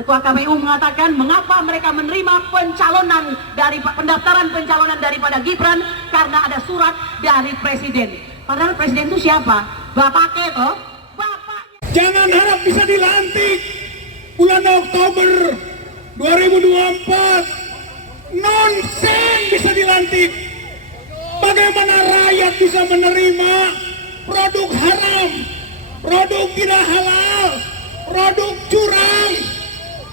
Ketua KPU mengatakan mengapa mereka menerima pencalonan dari pendaftaran pencalonan daripada Gibran karena ada surat dari presiden. Padahal presiden itu siapa? Bapaknya toh? Bapaknya. Jangan harap bisa dilantik bulan Oktober 2024. Nonsen bisa dilantik. Bagaimana rakyat bisa menerima produk haram, produk tidak halal, produk curang,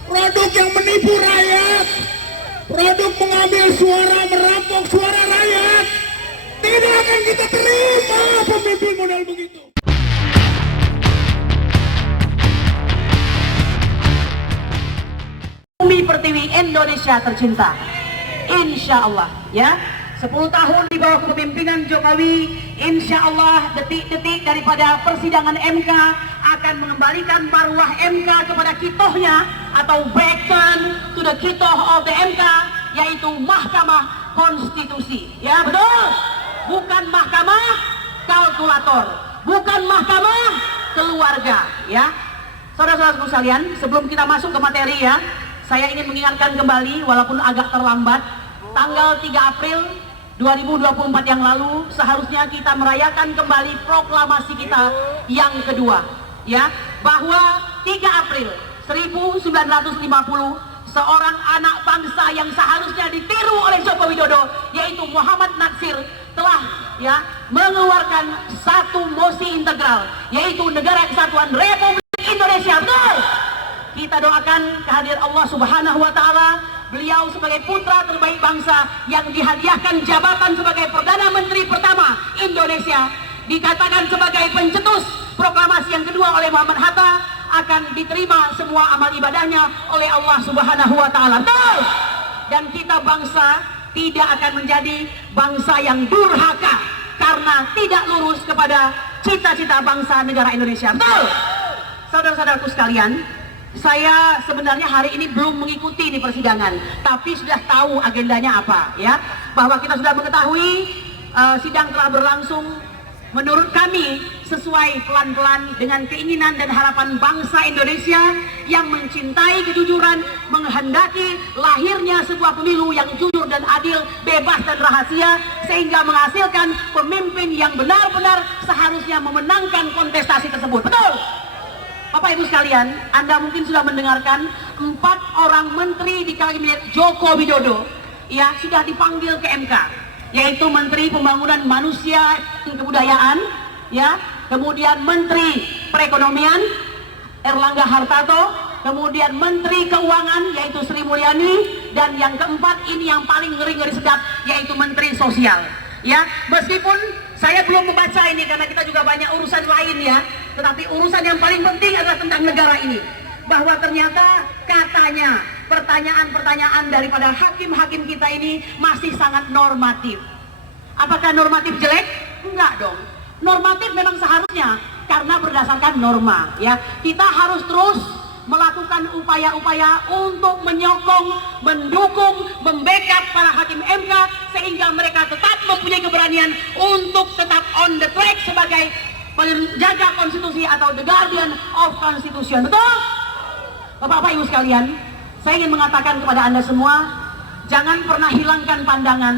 produk yang menipu rakyat, produk mengambil suara, merampok suara rakyat. Tidak akan kita terima pemimpin model begitu. Bumi Pertiwi Indonesia tercinta, insya Allah ya, 10 tahun di bawah kepemimpinan Jokowi, insya Allah detik-detik daripada persidangan MK akan mengembalikan marwah MK kepada kitohnya atau back turn to the kitoh of the MK, yaitu Mahkamah Konstitusi. Ya betul, bukan mahkamah kalkulator, bukan mahkamah keluarga. Ya, saudara-saudaraku sekalian, sebelum kita masuk ke materi ya, saya ingin mengingatkan kembali walaupun agak terlambat, tanggal 3 April 2024 yang lalu seharusnya kita merayakan kembali proklamasi kita yang kedua ya, bahwa 3 April 1950 seorang anak bangsa yang seharusnya ditiru oleh Joko Widodo, yaitu Muhammad Natsir, telah ya mengeluarkan satu mosi integral, yaitu Negara Kesatuan Republik Indonesia. Betul, kita doakan kehadiran Allah Subhanahu wa Ta'ala. Beliau sebagai putra terbaik bangsa yang dihadiahkan jabatan sebagai Perdana Menteri pertama Indonesia, dikatakan sebagai pencetus proklamasi yang kedua oleh Muhammad Hatta, akan diterima semua amal ibadahnya oleh Allah Subhanahu wa Ta'ala. Betul! Dan kita bangsa tidak akan menjadi bangsa yang durhaka karena tidak lurus kepada cita-cita bangsa negara Indonesia. Betul! Saudara-saudaraku sekalian, saya sebenarnya hari ini belum mengikuti di persidangan, tapi sudah tahu agendanya apa ya, bahwa kita sudah mengetahui sidang telah berlangsung menurut kami sesuai pelan-pelan dengan keinginan dan harapan bangsa Indonesia yang mencintai kejujuran, menghendaki lahirnya sebuah pemilu yang jujur dan adil, bebas dan rahasia, sehingga menghasilkan pemimpin yang benar-benar seharusnya memenangkan kontestasi tersebut. Betul? Bapak Ibu sekalian, Anda mungkin sudah mendengarkan 4 orang menteri di kabinet Joko Widodo ya sudah dipanggil ke MK, yaitu Menteri Pembangunan Manusia dan Kebudayaan ya, kemudian Menteri Perekonomian Erlangga Hartarto, kemudian Menteri Keuangan yaitu Sri Mulyani, dan yang keempat ini yang paling ngeri-ngeri sedap, yaitu Menteri Sosial ya. Meskipun saya belum membaca ini karena kita juga banyak urusan lain ya, tetapi urusan yang paling penting adalah tentang negara ini, bahwa ternyata katanya pertanyaan-pertanyaan daripada hakim-hakim kita ini masih sangat normatif. Apakah normatif jelek? Enggak dong. Normatif memang seharusnya karena berdasarkan norma ya. Kita harus terus melakukan upaya-upaya untuk menyokong, mendukung, membackup para hakim MK sehingga mereka tetap mempunyai keberanian untuk tetap on the track sebagai penjaga konstitusi atau the guardian of constitution. Betul? Bapak-bapak Ibu sekalian, saya ingin mengatakan kepada Anda semua, jangan pernah hilangkan pandangan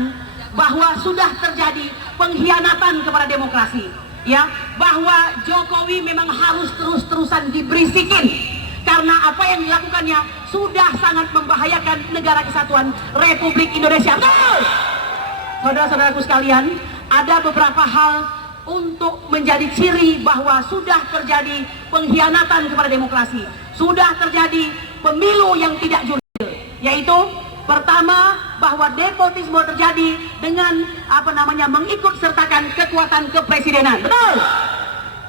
bahwa sudah terjadi pengkhianatan kepada demokrasi ya, bahwa Jokowi memang harus terus-terusan diberisikin karena apa yang dilakukannya sudah sangat membahayakan Negara Kesatuan Republik Indonesia. Betul! Saudara-saudaraku sekalian, ada beberapa hal untuk menjadi ciri bahwa sudah terjadi pengkhianatan kepada demokrasi, sudah terjadi pemilu yang tidak jurdil, yaitu pertama, bahwa nepotisme terjadi dengan mengikut sertakan kekuatan kepresidenan. Betul?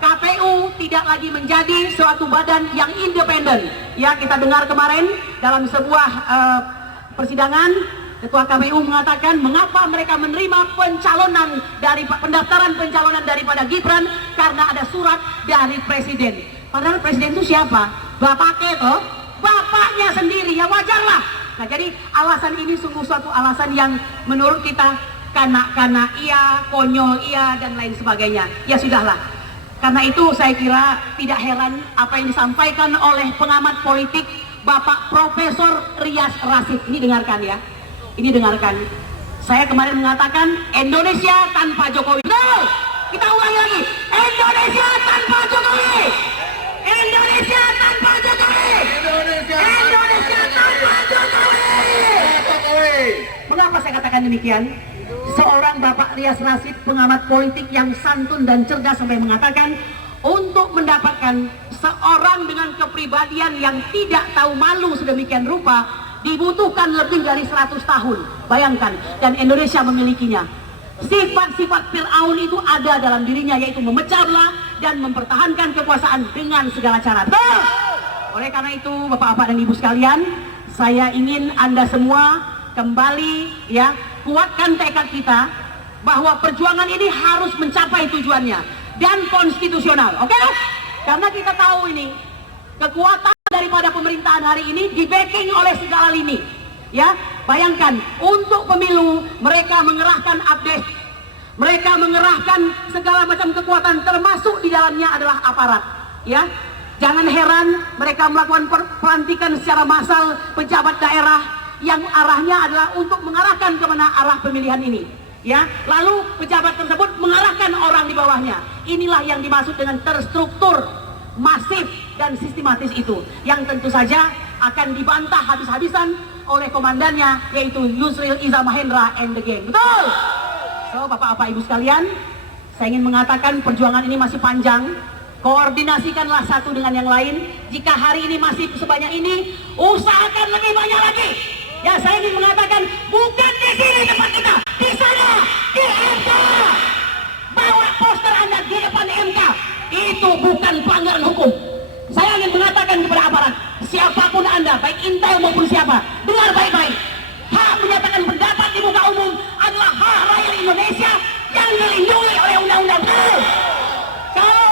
KPU tidak lagi menjadi suatu badan yang independen. Ya, kita dengar kemarin dalam sebuah persidangan, Ketua KPU mengatakan mengapa mereka menerima pencalonan dari pendaftaran pencalonan daripada Gibran karena ada surat dari presiden. Padahal presiden itu siapa? Bapaknya toh, bapaknya sendiri, ya wajarlah. Nah, jadi alasan ini sungguh suatu alasan yang menurut kita kanak-kanak iya, konyol iya, dan lain sebagainya. Ya sudahlah. Karena itu saya kira tidak heran apa yang disampaikan oleh pengamat politik Bapak Prof. Profesor Rias Rasid. Ini dengarkan ya. Ini dengarkan. Saya kemarin mengatakan Indonesia tanpa Jokowi. Betul! Kita ulangi lagi. Indonesia tanpa Jokowi. Indonesia tanpa Jokowi. Indonesia tanpa Jokowi. Mengapa saya katakan demikian? Seorang Bapak Rias Rasid, pengamat politik yang santun dan cerdas, sampai mengatakan untuk mendapatkan seorang dengan kepribadian yang tidak tahu malu sedemikian rupa dibutuhkan lebih dari 100 tahun. Bayangkan, dan Indonesia memilikinya. Sifat-sifat Fir'aun itu ada dalam dirinya, yaitu memecah belah dan mempertahankan kekuasaan dengan segala cara. Betul? Oleh karena itu, Bapak-bapak dan Ibu sekalian, saya ingin Anda semua kembali ya, kuatkan tekad kita bahwa perjuangan ini harus mencapai tujuannya dan konstitusional. Oke? Karena kita tahu ini kekuatan daripada pemerintahan hari ini di-backing oleh segala lini. Ya, bayangkan untuk pemilu mereka mengerahkan update, mereka mengerahkan segala macam kekuatan, termasuk di dalamnya adalah aparat. Ya, jangan heran mereka melakukan pelantikan secara massal pejabat daerah yang arahnya adalah untuk mengarahkan kemana arah pemilihan ini. Ya, lalu pejabat tersebut mengarahkan orang di bawahnya. Inilah yang dimaksud dengan terstruktur, masif dan sistematis itu, yang tentu saja akan dibantah habis-habisan oleh komandannya, yaitu Yusril Iza Mahendra and the gang. Betul? So, Bapak-bapak Ibu sekalian, saya ingin mengatakan perjuangan ini masih panjang. Koordinasikanlah satu dengan yang lain. Jika hari ini masih sebanyak ini, usahakan lebih banyak lagi. Ya, saya ingin mengatakan bukan di sini tempat kita, di sana, di MK. Bawa poster Anda di depan MK. Itu bukan pelanggaran hukum. Saya ingin mengatakan kepada aparat, siapapun Anda, baik intel maupun siapa, dengar baik-baik. Hak menyatakan pendapat di muka umum adalah hak rakyat Indonesia yang dilindungi oleh undang-undang. Kalau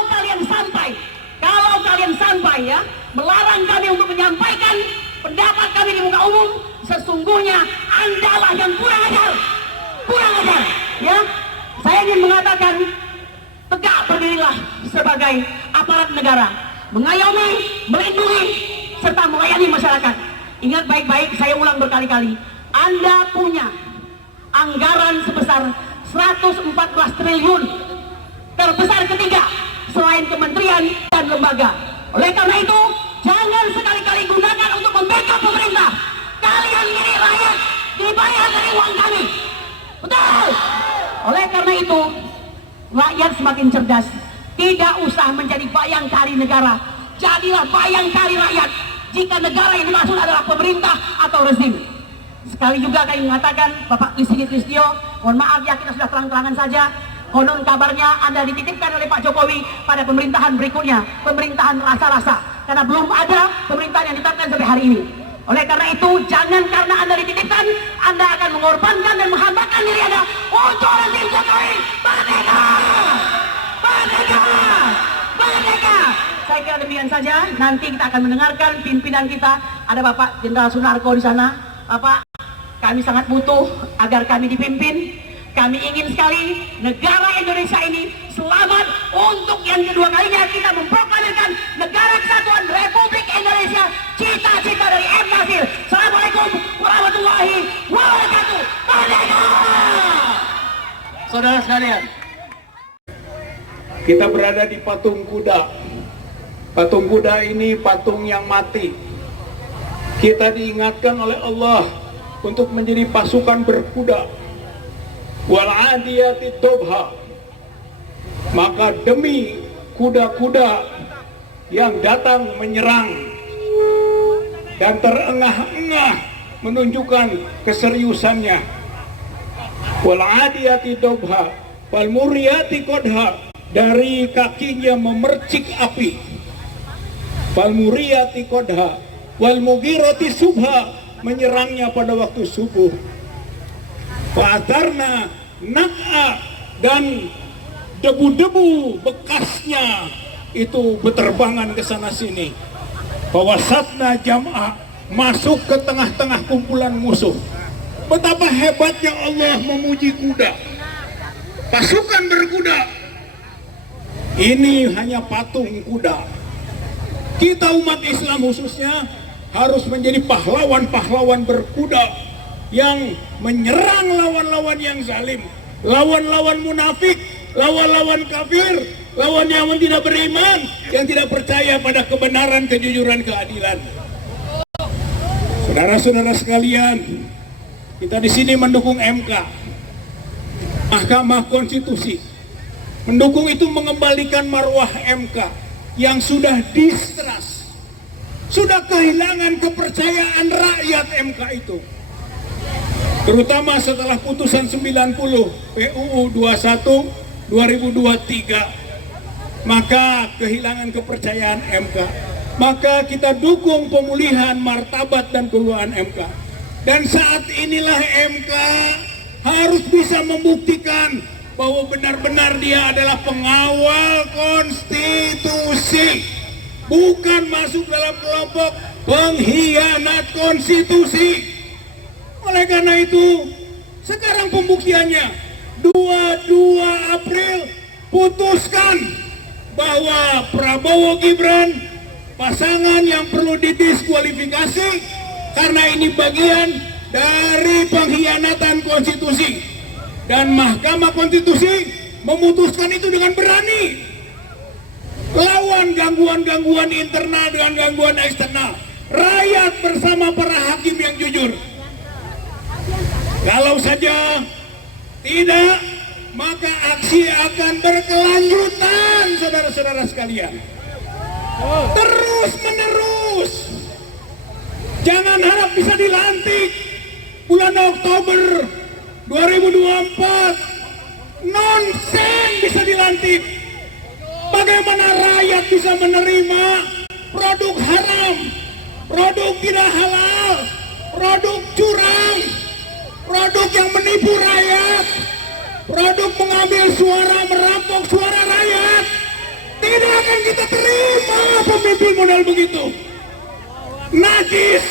kalian sampai ya melarang kami untuk menyampaikan pendapat kami di muka umum, sesungguhnya Andalah yang kurang ajar. Ya, saya ingin mengatakan tegak berdirilah sebagai aparat negara, mengayomi, melindungi, serta melayani masyarakat. Ingat baik-baik, saya ulang berkali-kali, Anda punya anggaran sebesar 114 triliun, terbesar ketiga selain kementerian dan lembaga. Oleh karena itu, jangan sekali-kali gunakan untuk membackup pemerintah. Kalian ini rakyat, dibayar dari uang kami. Betul? Oleh karena itu, rakyat semakin cerdas. Tidak usah menjadi bayangkari negara, jadilah bayangkari rakyat. Jika negara yang dimaksud adalah pemerintah atau rezim. Sekali juga kami mengatakan, Bapak Listio, mohon maaf ya, kita sudah terang-terangan saja. Konon kabarnya Anda dititipkan oleh Pak Jokowi pada pemerintahan berikutnya, pemerintahan rasa-rasa, karena belum ada pemerintahan yang ditetapkan sampai hari ini. Oleh karena itu, jangan karena Anda dititipkan, Anda akan mengorbankan dan menghambakan diri Anda untuk rezim Jokowi. Merdeka! Merdeka! Merdeka! Saya kira demikian saja. Nanti kita akan mendengarkan pimpinan kita. Ada Bapak Jenderal Sunarko di sana. Bapak, kami sangat butuh agar kami dipimpin. Kami ingin sekali negara Indonesia ini selamat. Untuk yang kedua kalinya kita memproklamirkan Negara Kesatuan Republik Indonesia, cita-cita dari M. Nasir. Assalamualaikum warahmatullahi wabarakatuh. Merdeka! Saudara sekalian, kita berada di patung kuda. Patung kuda ini patung yang mati. Kita diingatkan oleh Allah untuk menjadi pasukan berkuda. Wal adiyati dobha. Maka demi kuda-kuda yang datang menyerang dan terengah-engah menunjukkan keseriusannya. Wal adiyati dobha wal muriyati qadha, dari kakinya memercik api. Wal muriyati qadha wal mughirati subha, menyerangnya pada waktu subuh. Fa'atarna nak'a, dan debu-debu bekasnya itu berterbangan ke sana sini. Fawasatna jam'a, masuk ke tengah-tengah kumpulan musuh. Betapa hebatnya Allah memuji kuda, pasukan berkuda. Ini hanya patung kuda. Kita umat Islam khususnya harus menjadi pahlawan-pahlawan berkuda yang menyerang lawan-lawan yang zalim, lawan-lawan munafik, lawan-lawan kafir, lawan yang tidak beriman, yang tidak percaya pada kebenaran, kejujuran, keadilan. Saudara-saudara sekalian, kita di sini mendukung MK, Mahkamah Konstitusi. Mendukung itu mengembalikan marwah MK yang sudah distrust, sudah kehilangan kepercayaan rakyat MK itu. Terutama setelah putusan 90 PUU 21 2023, maka kehilangan kepercayaan MK. Maka kita dukung pemulihan martabat dan keluaran MK. Dan saat inilah MK harus bisa membuktikan bahwa benar-benar dia adalah pengawal konstitusi, bukan masuk dalam kelompok pengkhianat konstitusi. Oleh karena itu, sekarang pembuktiannya 22 April putuskan bahwa Prabowo Gibran pasangan yang perlu didiskualifikasi karena ini bagian dari pengkhianatan konstitusi. Dan Mahkamah Konstitusi memutuskan itu dengan berani. Lawan gangguan-gangguan internal dengan gangguan eksternal. Rakyat bersama para hakim yang jujur. Kalau saja tidak, maka aksi akan berkelanjutan, saudara-saudara sekalian. Terus menerus. Jangan harap bisa dilantik bulan Oktober 2024. Nonsen bisa dilantik. Bagaimana rakyat bisa menerima produk haram, produk tidak halal, produk curang, produk yang menipu rakyat, produk mengambil suara, merampok suara rakyat. Tidak akan kita terima pemimpin model begitu. Najis.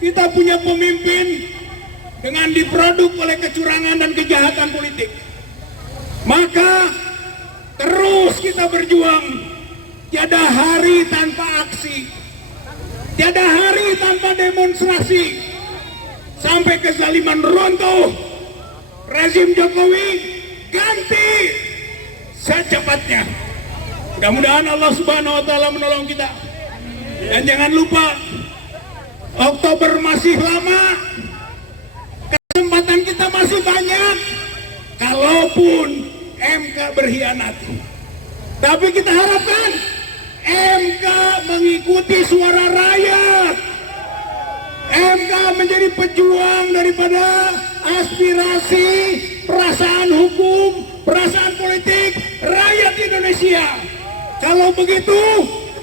Kita punya pemimpin dengan diproduk oleh kecurangan dan kejahatan politik. Maka terus kita berjuang. Tiada hari tanpa aksi, tiada hari tanpa demonstrasi, sampai kezaliman runtuh, rezim Jokowi ganti secepatnya. Mudah-mudahan Allah Subhanahu wa Ta'ala menolong kita. Dan jangan lupa, Oktober masih lama, kesempatan kita masih banyak. Kalaupun MK berkhianat, tapi kita harapkan MK mengikuti suara rakyat. MK menjadi pejuang daripada aspirasi, perasaan hukum, perasaan politik rakyat Indonesia. Kalau begitu,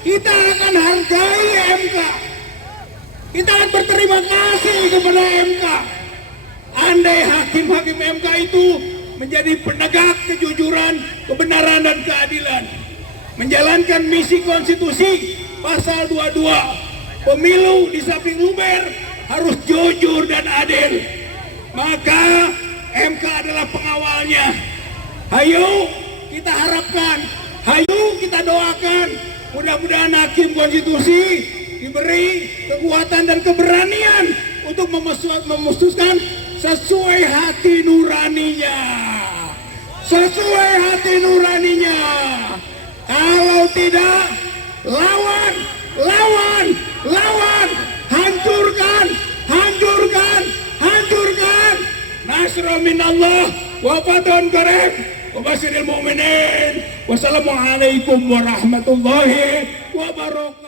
kita akan hargai MK. Kita akan berterima kasih kepada MK. Andai hakim-hakim MK itu menjadi penegak kejujuran, kebenaran, dan keadilan, menjalankan misi konstitusi pasal 22, pemilu di samping luber harus jujur dan adil, maka MK adalah pengawalnya. Hayo kita harapkan, hayo kita doakan, mudah-mudahan hakim konstitusi diberi kekuatan dan keberanian untuk memutuskan sesuai hati nuraninya. Sesuai hati nuraninya. Kalau tidak, lawan, lawan, lawan, hancurkan, hancurkan, hancurkan. Nasrul minallah wa fathun qarib wa basyiril mu'minin. Wassalamualaikum warahmatullahi wabarakatuh.